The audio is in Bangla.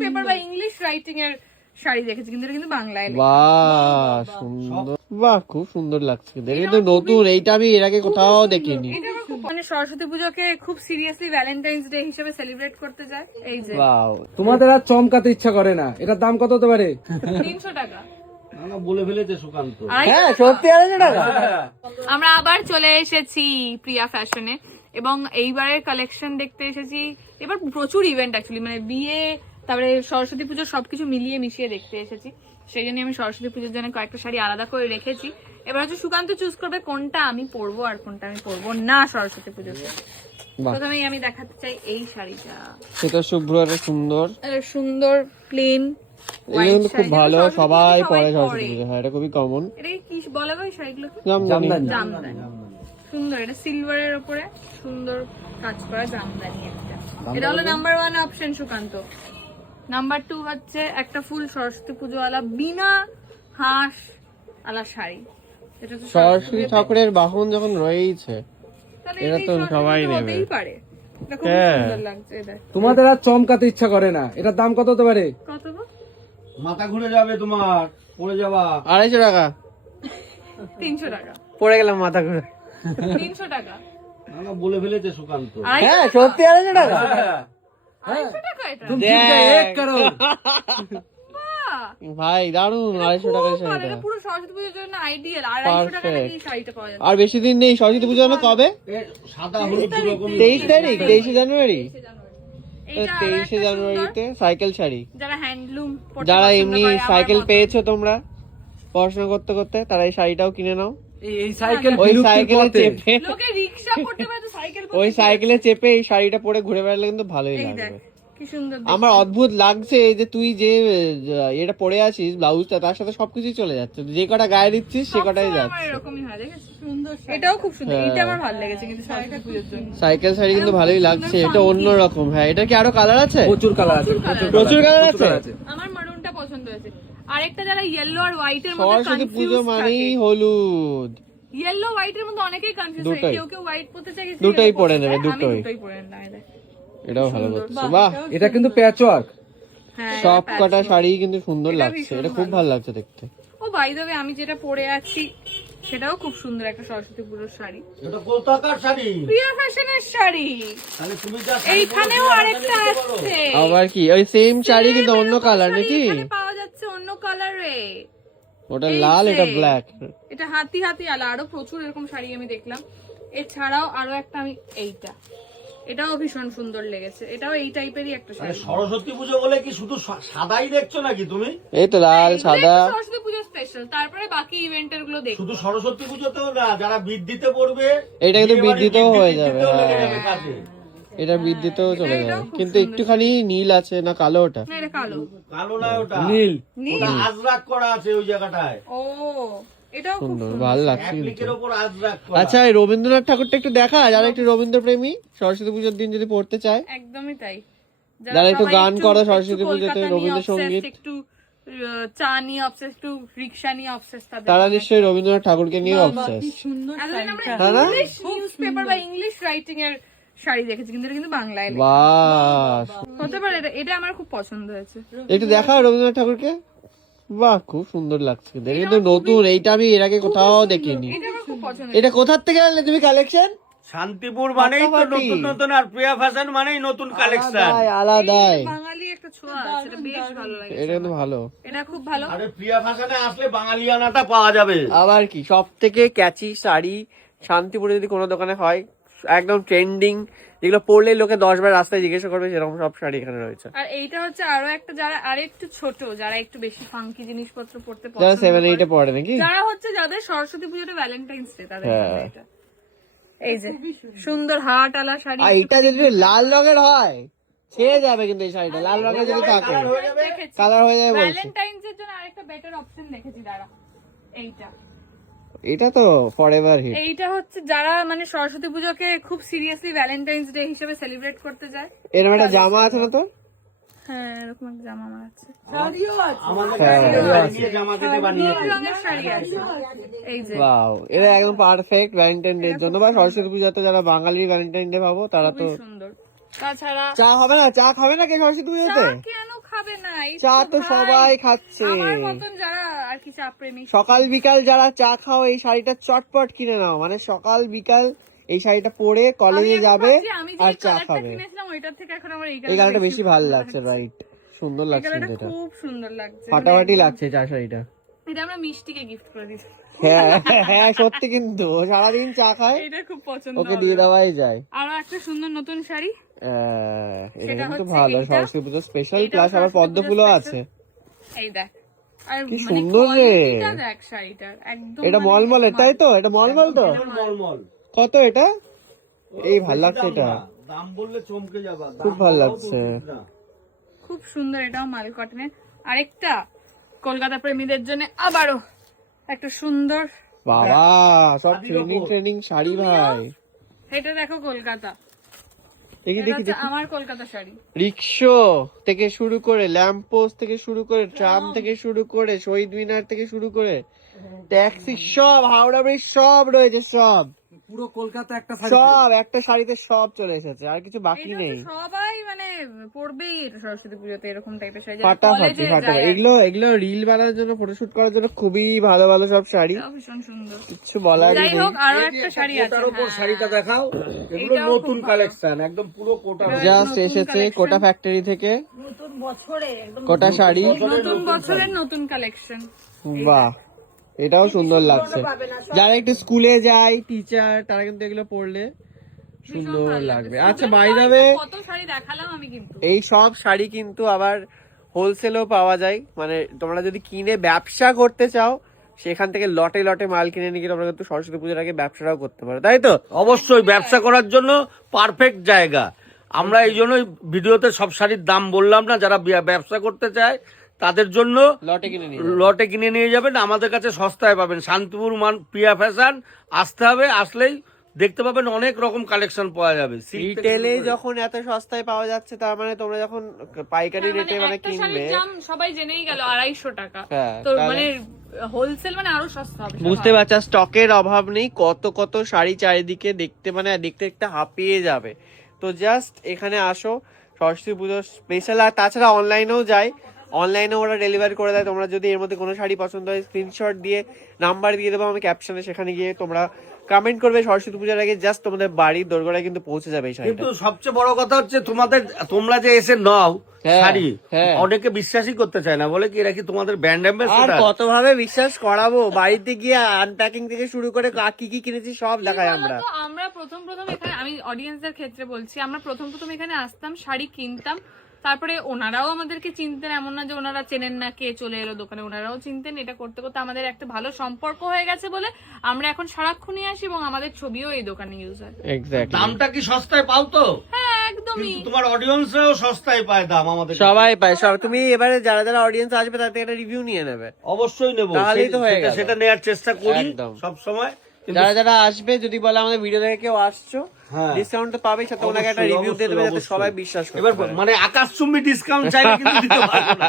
পেপার বা ইংলিশ রাইটিং এর শাড়ি দেখেছি, কিন্তু এটা কিন্তু বাংলায় লেখা। বাহ সুন্দর, বাহ খুব সুন্দর লাগছে। কিন্তু নতুন, এইটা আমি এর আগে কোথাও দেখিনি। এটা আমার খুব মানে সরস্বতী পুজোকে খুব সিরিয়াসলি ভ্যালেন্টাইন্স ডে হিসেবে সেলিব্রেট করতে যায়। এই যে বাহ, তোমাদের আর চমকাতে ইচ্ছা করে না, এটার দাম কত হতে পারে? 300 টাকা। না বলে ফেলেছে সুকান্ত। হ্যাঁ সত্যি 250 টাকা। আমরা আবার চলে এসেছি প্রিয়া ফ্যাশনে এবং এইবারের কালেকশন দেখতে এসেছি। এবার প্রচুর ইভেন্ট অ্যাকচুয়ালি, মানে বিয়ে তারপরে সরস্বতী পুজো সবকিছু মিলিয়ে মিশিয়ে দেখতে এসেছি। সেই জন্য আমি সরস্বতী পুজোর জন্য কয়েকটা শাড়ি আলাদা করে রেখেছি। এবার হচ্ছে সুকান্ত চুজ করবে কোনটা আমি পরবো আর কোনটা আমি পরবো না সরস্বতী পুজোতে। প্রথমেই আমি দেখাতে চাই এই শাড়িটা, সেটা শুভ্র, একটা সুন্দর, সুন্দর প্লেন। এটা কিন্তু খুব ভালো, সবাই পরে সরস্বতী পুজো। হ্যাঁ এটা খুবই কমন। এটা কি বলে গো এই শাড়িগুলোকে? জামদানি। জামদানি। সুন্দর, এটা সিলভারের উপরে সুন্দর কাজ করা জামদানি একটা। এটা হলো নাম্বার 1 অপশন সুকান্ত। নাম্বার 2 হচ্ছে একটা ফুল সরস্বতী পুজো আলা বিনা হাঁস আলা শাড়ি। এটা তো সরস্বতী ঠাকুরের বাহন যখন রয়েছে, তাহলে এটা এই তো সরস্বতী সবাই পুজো নেবে। হতেই পারে। এটা খুব হ্যাঁ। সুন্দর লাগছে। এটা তোমাদের আর চমকাতে ইচ্ছা করে না, এটার দাম কত হতে পারে? কত গো? মাথা ঘুরে যাবে তোমার, পড়ে যাবা। 250 টাকা। 300 টাকা। পড়ে গেলাম মাথা ঘুরে। 300 টাকা। না বলে ফেলেছে সুকান্ত। হ্যাঁ সত্যি 250 টাকা। 250 টাকা এটা। এক কারণ বাহ! ভাই দারুন, 250 টাকার খুব ভালো, শাড়িটা। এটা পুরো সরস্বতী পুজোর জন্য আইডিয়াল। 250 টাকা Perfect. এই শাড়িটা পাওয়া যাচ্ছে। আর বেশি দিন নেই সরস্বতী পুজো, না কবে? এ সাদা হলুদ দুরকম। 23 তারিখ, 23 জানুয়ারি। 23 জানুয়ারি। এইটা আরো 23 একটা জানুয়ারিতে সুন্দর, সাইকেল শাড়ি। যারা হ্যান্ডলুম যারা এমনি সাইকেল পেয়েছো তোমরা পড়াশোনা করতে করতে, তারা এই শাড়িটাও কিনে নাও। এই সাইকেল ওই বিলুপ্তির সাইকেলে পথে। চেপে, লোকে রিকশা করতে পারে তো সাইকেল ওই সাইকেলে চেপে এই শাড়িটা পরে ঘুরে বেড়ালে কিন্তু ভালোই এই দেখ লাগবে। কি সুন্দর। আমার অদ্ভুত লাগছে যে তুই যে এটা পরে আছিস ব্লাউজটা, তার সাথে সবকিছুই চলে যাচ্ছে, যে কটা গায়ে দিচ্ছিস সে কটাই আমার যাচ্ছে। এরকমই হয়, দেখেছিস? সুন্দর। এটাও খুব সুন্দর, হ্যাঁ। এটা আমার ভালো লেগেছে কিন্তু সরস্বতী পুজোর জন্য। সাইকেল শাড়ি কিন্তু ভালোই লাগছে, এটা অন্যরকম। হ্যাঁ এটা কি আরো কালার আছে? প্রচুর কালার আছে, প্রচুর colour আছে? colour আছে। আমার মারুনটা পছন্দ হয়েছে। আরেকটা যারা ইয়েলো আর হোয়াইট এর মধ্যে সরস্বতী পুজো কনফিউজ মানেই থাকে, হলুদ। ইয়েলো হোয়াইট এর মধ্যে অনেকেই কনফিউজ হয়। দুটোই। কেউ কেউ হোয়াইট পরতে চায়, কেউ দুটোই yellow পরে পরতে নেবে, চায়। আমি দুটোই। দুটোই পরে নিলাম। এই দেখ। এটাও ভালো করছে, বাহ। এটা কিন্তু প্যাচ ওয়ার্ক। হ্যাঁ, সব এটা কটা patchwork। শাড়ি কিন্তু সুন্দর এটা লাগছে, ভীষণ এটা খুব ভালো লাগছে দেখতে। ও বাই দ্য ওয়ে, আমি যেটা পরে আছি সেটাও খুব সুন্দর, একটা সরস্বতী পুজোর শাড়ি, এটা কলকাতার শাড়ি। প্রিয়া ফ্যাশনের শাড়ি। তাহলে তুমি যা শাড়ি এইখানেও পরো, আরেকটা তাড়াতাড়ি বলো। আছে। আবার কি ওই সেম শাড়ি কিন্তু অন্য এরকম কালার শাড়ি নাকি? এখানে পাওয়া যাচ্ছে অন্য কালারে। ওটা এই লাল, যে। এটা ব্ল্যাক। এটা হাতি হাতি আলা, আরো প্রচুর এরকম শাড়ি আমি দেখলাম। এছাড়াও আরো একটা আমি এইটা, এটাও ভীষণ সুন্দর লেগেছে। এটাও এই টাইপেরই একটা মানে শাড়ি। সরস্বতী পুজো বলে কি শুধু সাদাই দেখছো নাকি তুমি? এই তো লাল এগুলো সাদা। একটু সরস্বতী পুজো স্পেশাল, তারপরে বাকি ইভেন্টের গুলো দেখো। শুধু সরস্বতী পুজোতেও না, যারা বৃদ্ধিতে পড়বে এটা কিন্তু বিয়ে বাড়ির বৃদ্ধিতেও হয়ে যাবে, বৃদ্ধিতেও লেগে হ্যাঁ। যাবে কাজে। এটা বৃদ্ধিতেও চলে এটাও যাবে, খুব কিন্তু সুন্দর। একটুখানি নীল আছে না কালো ওটা? না এটা কালো। কালো না ওটা, নীল। নীল। ওটা আজরাক করা আছে ওই জায়গাটায়। ও এটাও খুব সুন্দর, সুন্দর। ভালো লাগছে অ্যাপ্লিকের কিন্তু। ওপর আজরাক করা। আচ্ছা এই রবীন্দ্রনাথ ঠাকুরটা একটু দেখা, যারা একটু রবীন্দ্র প্রেমী সরস্বতী পুজোর দিন যদি পড়তে চায়, একদমই তাই। যারা একটু সবাই গান করো একটু সরস্বতী পুজোতে, কলকাতা নিয়ে রবীন্দ্রসঙ্গীত, obsessed, একটু চা নিয়ে অবসেস, একটু রিক্সা নিয়ে অবসেস, তারা নিশ্চয়ই রবীন্দ্রনাথ ঠাকুরকে নিয়ে অবসেস। এতদিন আমরা তাই না? ইংলিশ নিউজ পেপার বা ইংলিশ রাইটিং এর শাড়ি দেখেছি, কিন্তু এটা কিন্তু বাংলায় লেখা। বাহ, হতে পারে এটা, এটা আমার খুব পছন্দ হয়েছে। একটু দেখা রবীন্দ্রনাথ ঠাকুরকে। বাহ খুব সুন্দর লাগছে কিন্তু, কিন্তু নতুন, এইটা আমি এর আগে কোথাও দেখিনি। এটা আমার খুব পছন্দ। এটা কোথার থেকে আনলে তুমি কালেকশন? শান্তিপুর মানেই তো পাকাপাকি। নতুন নতুন, আর প্রিয়া ফ্যাশন মানেই নতুন কালেকশন। আলাদাই। বাঙালি একটা ছোঁয়া আছে, এটা বেশ ভালো লাগে। এটা কিন্তু ভালো। এটা খুব ভালো। আরে প্রিয়া ফ্যাশনে আসলে বাঙালিয়ানাটা পাওয়া যাবে। আবার কি সব থেকে ক্যাচি শাড়ি শান্তিপুরে যদি কোনো দোকানে হয়, একদম ট্রেন্ডিং, যেগুলো পরলে লোকে 10 বার রাস্তায় জিজ্ঞাসা করবে, সেরকম সব শাড়ি এখানে রয়েছে। আর এইটা হচ্ছে আরো একটা, যারা আরেকটু ছোট, যারা একটু বেশি ফাঙ্কি জিনিসপত্র পড়তে যারা পছন্দ 7-8 করে, এ পড়ে নাকি? যারা হচ্ছে যাদের সরস্বতী পুজোটা ভ্যালেন্টাইন্স ডে, তাদের হ্যাঁ। জন্য এটা। এই যে সুন্দর হাট আলা শাড়ি। আর এটা যদি লাল রঙের হয় ছেড়ে যাবে, কিন্তু এই শাড়িটা লাল রঙের যদি থাকে কালার হয়ে যাবে বলছে। ভ্যালেন্টাইন্স এর জন্য আরেকটা বেটার অপশন দেখেছি, দাঁড়া এইটা। এটা তো ফরএভার হিট। এইটা হচ্ছে যারা মানে সরস্বতী পুজোকে খুব সিরিয়াসলি ভ্যালেন্টাইন্স ডে হিসেবে সেলিব্রেট করতে যায়। এরকম একটা জামা আছে না তো? হ্যাঁ এরকম একটা জামা আমার আছে, আমাদের হ্যাঁ, শাড়ি নিয়ে জামা কেটে বানিয়ে নীল রঙের শাড়ি আছে। এই যে ওয়াও, এটা একদম পারফেক্ট ভ্যালেন্টাইন ডে এর জন্য, বা সরস্বতী পূজাতে যারা বাঙালির ভ্যালেন্টাইন ডে ভাবো তারা তো। খুবই সুন্দর। তাছাড়া চা হবে না, চা খাবে না কে সরস্বতী পুজোতে? কেন খাবে না? এই চা তো ভাই, সবাই খাচ্ছে। আমার মতন যারা আর কি চা প্রেমী, সকাল বিকাল যারা চা খাও এই শাড়িটা চটপট কিনে নাও, মানে সকাল বিকাল এই শাড়িটা পরে কলেজে যাবে আমি আর যে চা কালারটা খাবে। কিনেছিলাম ওইটার থেকে এখন আমার এই এই কালারটা বেশি ভালো লাগছে, রাইট, সুন্দর এই লাগছে কালারটা এটা, খুব সুন্দর লাগছে। ফাটাফাটি লাগছে চা শাড়িটা। এটা আমরা মিষ্টিকে গিফট করে দিচ্ছি, হ্যাঁ হ্যাঁ সত্যি, কিন্তু ও সারাদিন চা খায়, এটা খুব পছন্দ ওকে হবে। দিয়ে দেওয়াই যায়। আরো একটা সুন্দর নতুন শাড়ি, এটা সেটা কিন্তু হচ্ছে ভালো, এইটা। সরস্বতী পুজো স্পেশাল, এইটা প্লাস আবার সরস্বতী পদ্ম পুজোর ফুলও special। আছে। এই দেখ, আর কি মানে সুন্দর রে। কোয়ালিটিটা দেখ শাড়িটার একদম, এটা মানে মলমলের, তাই তো? এটা মলমল তো? মলমল। কত এটা? এই ভাল লাগছে এটা, দাম বললে চমকে যাবা, খুব দাম ভাল বলাও লাগছে। তো ঠিক না। খুব সুন্দর, এটাও মাল কটনের। আরেকটা কলকাতা প্রেমীদের জন্য আবারও একটা সুন্দর, বাবা সব শাড়ির ট্রেনিং ওপর। ট্রেনিং শাড়ি ভাই। এটা দেখো কলকাতা, দেখি এটা দেখি হচ্ছে দেখি, আমার কলকাতা শাড়ি। রিক্সো থেকে শুরু করে, ল্যাম্প পোস্ট থেকে শুরু করে, ট্রাম থেকে শুরু করে, শহীদ মিনার থেকে শুরু করে, ট্যাক্সি সব, হাওড়া ব্রিজ সব রয়েছে, সব পুরো কলকাতা একটা শাড়ি। সব একটা শাড়িতে সব চলে এসেছে, আর কিছু বাকি এটা নেই। তো সবাই মানে পরবেই এটা সরস্বতী পুজোতে, এরকম টাইপের শাড়ি, যারা ফাটাফাটি কলেজে ফাটাফাটি, যায় আর কি। এগুলো এগুলো রিল বানানোর জন্য, ফটোশুট করার জন্য খুবই ভালো ভালো সব শাড়ি, এটাও ভীষণ সুন্দর। কিছু বলার যাই নেই। হোক, আরো একটা শাড়ি আছে, কোটার উপর হ্যাঁ। শাড়িটা দেখাও, এগুলো এটাও খুব নতুন ভালো। কালেকশন, একদম পুরো কোটা। জাস্ট নতুন এসেছে collection। কোটা ফ্যাক্টরি থেকে কোটা শাড়ি, নতুন বছরের নতুন কালেকশন। বাহ এটাও সুন্দর লাগছে। যারা একটু স্কুলে যায় টিচার, তারা কিন্তু এগুলো পরলে সুন্দর লাগবে। আচ্ছা বাই দ্য ওয়ে, কত শাড়ি দেখালাম আমি, কিন্তু এই সব শাড়ি কিন্তু আবার হোলসেলও পাওয়া যায়, মানে তোমরা যদি কিনে ব্যবসা করতে চাও সেখান থেকে লটে লটে মাল কিনে নিয়ে গিয়ে তোমরা কিন্তু সরস্বতী পুজোর আগে ব্যবসাটাও করতে পারো, তাই তো? অবশ্যই ব্যবসা করার জন্য পারফেক্ট জায়গা। আমরা এই জন্যই ভিডিওতে সব শাড়ির দাম বললাম না, যারা ব্যবসা করতে চায় তাদের জন্য লটে কিনে নিয়ে লটে কিনে নিয়ে যাবেন, আমাদের কাছে সস্তায় পাবেন। শান্তিপুর প্রিয়া ফ্যাশন আসতে হবে, আসলেই দেখতে পাবেন অনেক রকম কালেকশন পাওয়া যাবে। রিটেলে যখন এত সস্তায় পাওয়া যাচ্ছে, তার মানে তোমরা যখন পাইকারি হ্যাঁ, রেটে মানে একটা কিনবে, শাড়ির দাম সবাই জেনেই গেল 250 টাকা, হ্যাঁ, তো তাহলে- মানে হোলসেল মানে আরো সস্তা হবে। বুঝতে পারছো, স্টকের অভাব নেই, কত কত শাড়ি চারিদিকে দেখতে, মানে দেখতে দেখতে হাঁপিয়ে যাবে। তো জাস্ট এখানে আসো, সরস্বতী পুজো স্পেশাল। আর তাছাড়া অনলাইনেও যায়, অনলাইনে ওরা ডেলিভারি করে দেয়। তোমরা যদি এর মধ্যে কোনো শাড়ি পছন্দ হয়, স্ক্রিনশট দিয়ে নাম্বার দিয়ে দেবো আমি ক্যাপশনে, সেখানে গিয়ে তোমরা কমেন্ট করবে সরস্বতী পুজোর আগে, জাস্ট তোমাদের বাড়ির দোরগোড়ায় কিন্তু পৌঁছে যাবে এই শাড়িটা। কিন্তু সবচেয়ে বড় কথা হচ্ছে তোমরা যে এসে নাও হ্যাঁ, শাড়ি, হ্যাঁ। অনেকে বিশ্বাসই করতে চায় না, বলে কি এরা কি তোমাদের ব্র্যান্ড আর অ্যাম্বাসেডর? কত ভাবে বিশ্বাস করাবো, বাড়িতে গিয়ে আনপ্যাকিং থেকে শুরু করে কি কি কিনেছি সব দেখাই আমরা। আমরা প্রথম এখানে, আমি অডিয়েন্সদের ক্ষেত্রে বলছি, আমরা প্রথম এখানে আসতাম, শাড়ি কিনতাম, তারপরে ওনারাও আমাদেরকে চিনতেন, এমন না যে ওনারা চেনেন না কে চলে এলো দোকানে, ওনারাও চিনতেন। এটা করতে করতে আমাদের একটা ভালো সম্পর্ক হয়ে গেছে বলে আমরা এখন সারাক্ষণই আসি, এবং আমাদের ছবিও এই দোকানে ইউজ হয়। এক্স্যাক্টলি, দামটা কি সস্তায় পাও তো? হ্যাঁ একদমই। কিন্তু তোমার অডিয়েন্সরাও সস্তায় পায় দাম আমাদের কাছে। সবাই পায় সব। তুমি এবারে যারা যারা অডিয়েন্স আসবে তাদের একটা রিভিউ নিয়ে নেবে, অবশ্যই নেবো, তাহলেই তো হয়ে গেল। সেটা নেওয়ার চেষ্টা করি একদম। সব সময়। যারা যারা আসবে, যদি বলে আমাদের ভিডিও দেখে কেউ আসছো, হ্যাঁ। ডিসকাউন্ট তো পাবে, সাথে ওনাকে একটা অবশ্যই, রিভিউ দিয়ে দেবে, যাতে অবশ্যই, সবাই অবশ্যই। বিশ্বাস এবার করতে পারে। মানে আকাশচুম্বী ডিসকাউন্ট চাইলে কিন্তু দিতে পারবো না।